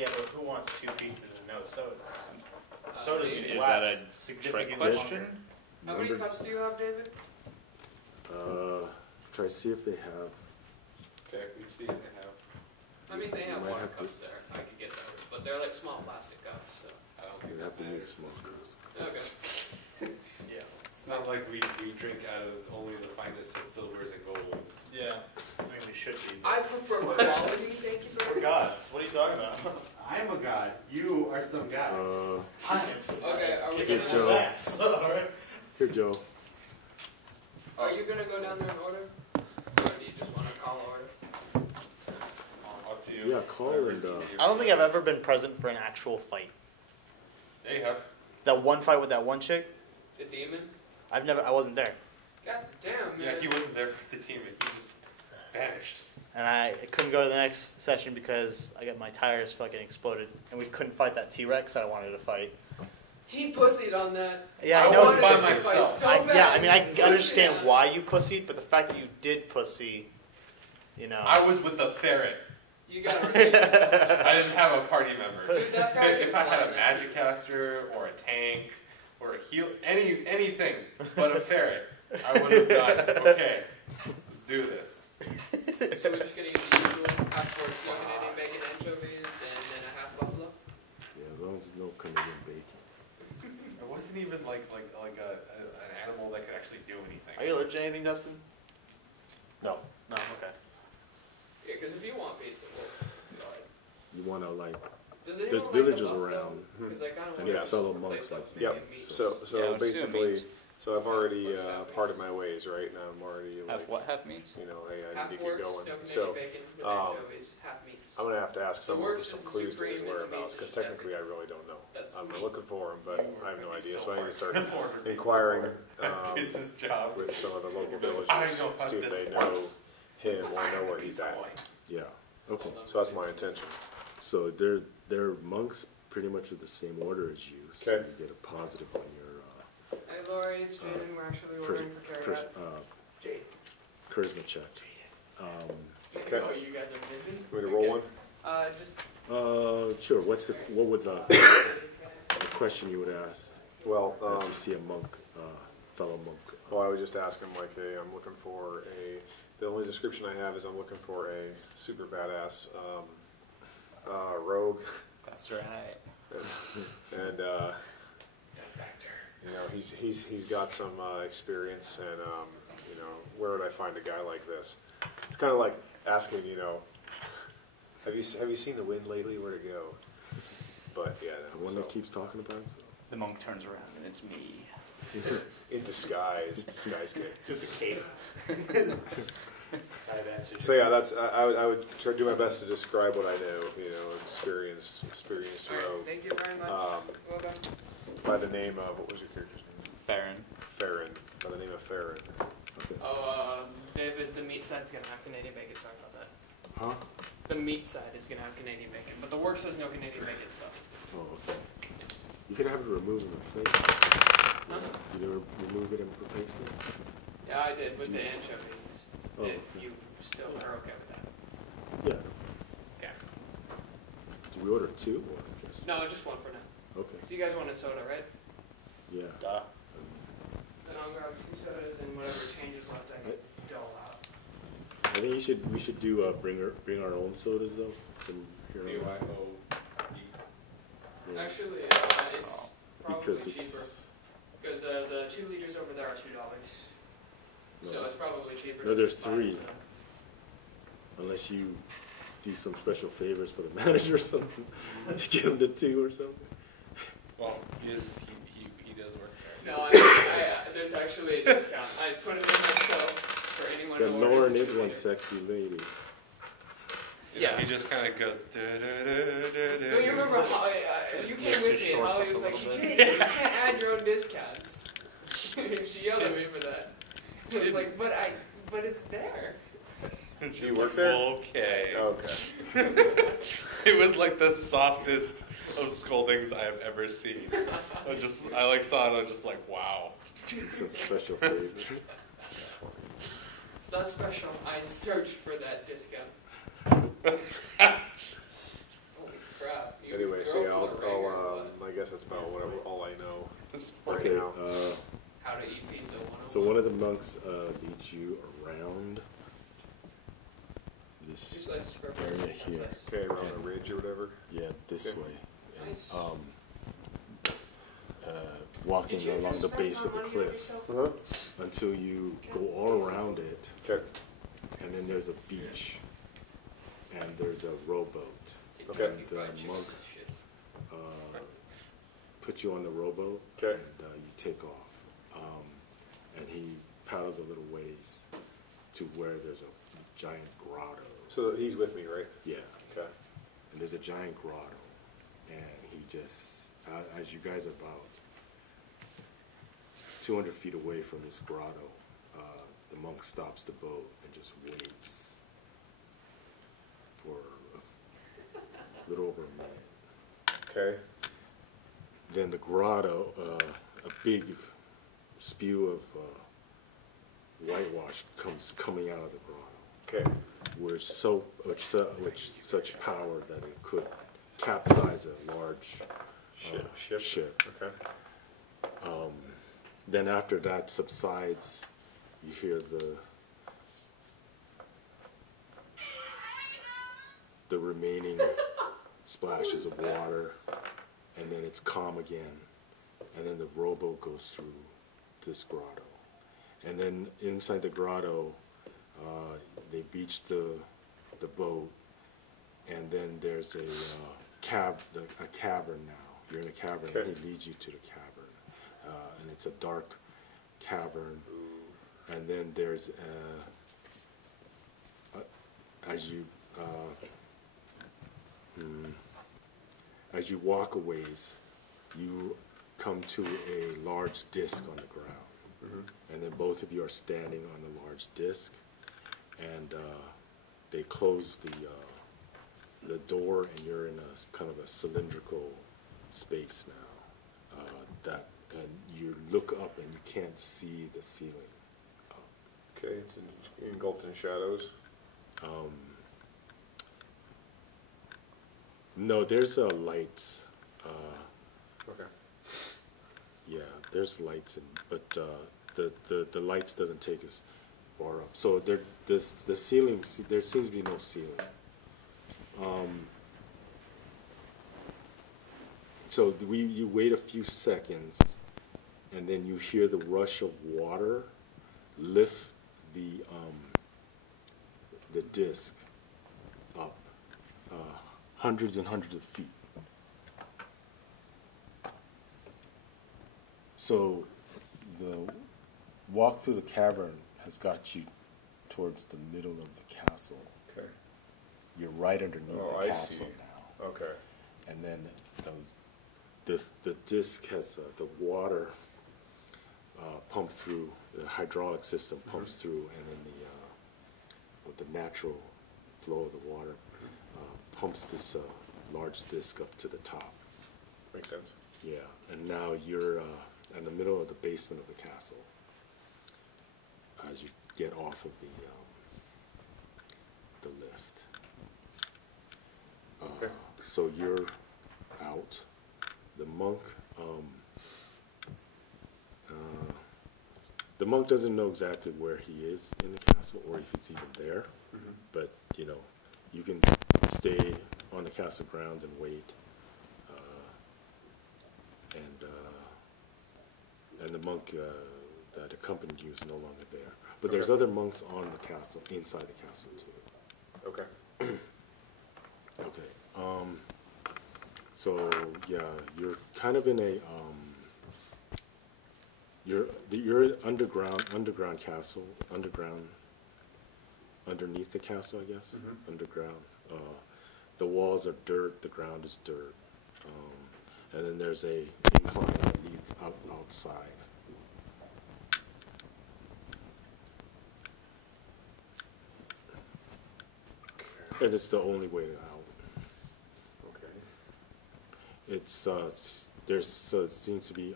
Yeah, but who wants 2 pizzas and no sodas? Sodas Is last that a significantly trick question? longer. How many cups do you have, David? Try to see if they have. Okay, we see if they have. I mean, they have might water have to- cups there. I could get those, but they're like small plastic cups, so. I don't think You that have to use matters. small cups. Okay. Yeah. It's not like we drink out of only the finest of silvers and golds. Yeah. I mean, we should be. I prefer quality, thank you very We're much. gods. What are you talking about? I'm a god. You are some guy. Okay, are we Kick gonna- his Joe. ass. Alright. Here, Joe. Are you gonna go down there in order? Or do you just wanna call order? Up to you. Yeah, call Whatever's and, easier. I don't think I've ever been present for an actual fight. They have. That one fight with that one chick, The demon? I wasn't there. God damn, man. Yeah, he wasn't there for the team. He just vanished. And I couldn't go to the next session because I got my tires fucking exploded. And we couldn't fight that T-Rex I wanted to fight. He pussied on that. Yeah, I I know. was he by pussied. myself. So Yeah, I bad. mean, I He can understand pussied on why it. you pussied, but the fact that you did pussy, you know. I was with the ferret. You gotta repeat yourself. I didn't have a party member. Dude, that ferret If I had a blind, magic caster or a tank or a heal, anything but a ferret, I would have done. Okay, let's do this. So we're just gonna use the usual half pork, some Canadian bacon, anchovies, and then a half buffalo? Yeah, as long as there's no Canadian bacon. It wasn't even like an animal that could actually do anything. Are you allergic to anything, Dustin? No. No, okay. Yeah, because if you want pizza, we'll go ahead. You want to like, Does anyone there's like villages the buffalo? around. Because I kind of And want yeah, fellow monks like maybe Yep. meats. So Yeah, let's do basically, meats. so I've already What's that parted means? my ways, right? Now I'm already Half like, what? Half meats? you know, hey, I half need to get works, going. no Canadian So bacon with um, anchovies, half meats. I'm gonna have to ask So someone works for some is clues to supreme his and the whereabouts meats because is technically I really don't know. That's I'm meat. looking for him, but You I have no were idea. so So I need to start hard for me inquiring in this job. with some of the local villagers, I know how see if this they know works. him or know where he's at. Yeah. Okay. So that's my intention. So they're monks pretty much with the same order as you. So Okay. you get a positive on your Hey Lori, it's Jaden. We're actually char- ordering for char- carrot. Jade. charisma check. Okay. Oh, you guys are busy? Want me to roll one? Just. Sure. What would the question you would ask Well, as you see a monk, fellow monk? well, I would just ask him like, hey, I'm looking for a. The only description I have is I'm looking for a super badass rogue, That's right. and you know he's got some experience, and you know where would I find a guy like this? It's kind of like asking, you know, have you seen the wind lately? Where to go? But yeah, The no, one so, that keeps talking about it. The monk turns around and it's me. in disguise kid. With the cape. I've answered So your yeah, that's I would try to do my best to describe what I know. You know, experienced All right, rogue thank you very much. Well done. by the name of what was your character's name? Farron. Farron. By the name of Farron. Okay. Oh, David, the meat side's gonna have Canadian bacon. Sorry about that. Huh? The meat side is gonna have Canadian bacon, but the works has no Canadian bacon, so. Oh, okay. You could have it removed and replaced. Huh? You never remove it and replace it? Yeah, I did with the anchovies. Oh, If okay. you still are okay with that. Yeah. Okay. Do we order two or just? No, just one for now. Okay. So you guys want a soda, right? Yeah. Duh. Then I'll grab 2 sodas and whatever changes left I can dole out. I think we should do bring our own sodas though from here on out. BYOD. Yeah. Actually, it's probably Because cheaper. it's Because the 2 liters over there are $2. So no, it's probably cheaper. No, to there's just buy 3. a soda. unless you do some special favors for the manager or something to give him the 2 or something. Well, he does work there. No, there's actually a discount. I put it in myself for anyone That who orders Lauren a is 2 one liter. sexy lady. Yeah. He just kind of goes. Don't you remember how you came Lifts with his me and shorts Holly up was a like, little you bit. can't add your own discounts. She yelled at me for that. She was like, but it's there. You work there? Okay. Okay. It was like the softest of scoldings I have ever seen. I like saw it. I was just like, wow. Some special favors. It's not special. I searched for that discount. Holy crap. Alright, so yeah, Girl food ringer, I guess that's about whatever, all I know right Okay, now. How to eat pizza 101. so one of the monks leads you around this Usually I just for area here. Okay, around the ridge or whatever. Yeah, this Okay. way. And, Nice. walking Did you along just the spend base of the more money on cliff yourself? until you go all around it, Okay, and then there's a beach, and there's a rowboat. Okay. And the monk puts you on the rowboat, Okay. and you take off. And he paddles a little ways to where there's a giant grotto. so he's with me, right? Yeah, Okay. and there's a giant grotto, and he just, as you guys are about 200 feet away from this grotto, the monk stops the boat and just waits for a little over a minute. Okay. Then the grotto, a big spew of whitewash comes coming out of the grotto, Okay. which such power that it could capsize a large Ship. ship. Okay. Then after that subsides, you hear the remaining splashes of water, and then it's calm again, and then the rowboat goes through this grotto, and then inside the grotto, they beach the boat, and then there's a cavern now. You're in a cavern, Okay. and he leads you to the cavern. And it's a dark cavern, and then there's as you walk a ways, you come to a large disc on the ground, and then both of you are standing on the large disc, and they close the door, and you're in a kind of a cylindrical space now. And you look up and you can't see the ceiling. Okay, it's engulfed in shadows. No, there's lights. Okay. Yeah, there's lights, but the lights doesn't take us far up. So the ceiling, there seems to be no ceiling. So you wait a few seconds, and then you hear the rush of water lift the disc up hundreds and hundreds of feet. So the walk through the cavern has got you towards the middle of the castle. Okay. You're right underneath Oh, the I castle see. now. Okay. And then the disc has the water pumped through, the hydraulic system pumps through, and then the natural flow of the water pumps this large disc up to the top. Makes sense. Yeah, and now you're in the middle of the basement of the castle as you get off of the lift. Okay. So you're out. The monk doesn't know exactly where he is in the castle or if he's even there, but you can stay on the castle grounds and wait. And the monk that accompanied you is no longer there. But there's Okay. other monks on the castle, inside the castle too. Okay. Okay. So yeah, you're kind of in a you're underground castle, underneath the castle, I guess. Underground. The walls are dirt. The ground is dirt. And then there's a incline that leads outside. And it's the only way out. Okay. It's it seems to be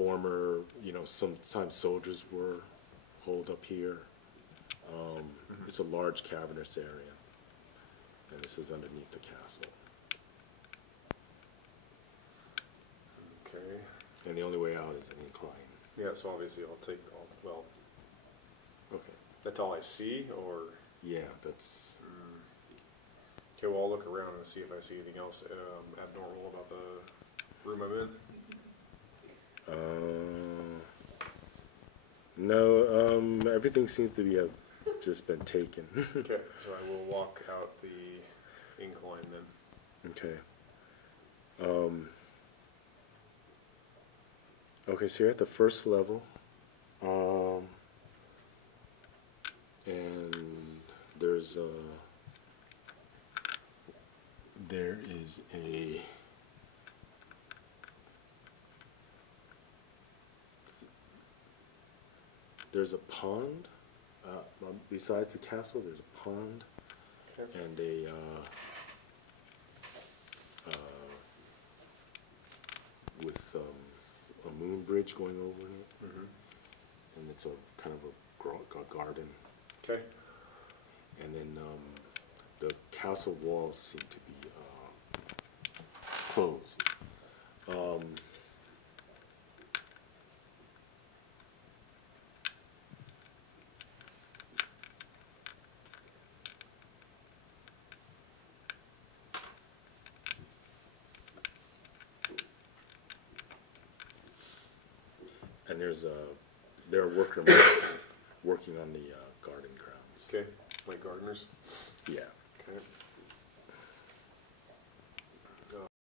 former, sometimes soldiers were holed up here. It's a large cavernous area, and This is underneath the castle. Okay. And the only way out is an incline. Yeah, so obviously well, Okay. that's all I see, or? Yeah, that's, Okay, well, I'll look around and see if I see anything else abnormal about the room I'm in. no, everything seems to be have just been taken. Okay, so I will walk out the incline then. Okay. Okay, so you're at the first level. And there is there's a pond, besides the castle, there's a pond Okay. and a with a moon bridge going over it, and it's a kind of a garden. Okay. And then the castle walls seem to be closed. And there are worker working on the garden grounds. Okay, like gardeners? Yeah. Okay.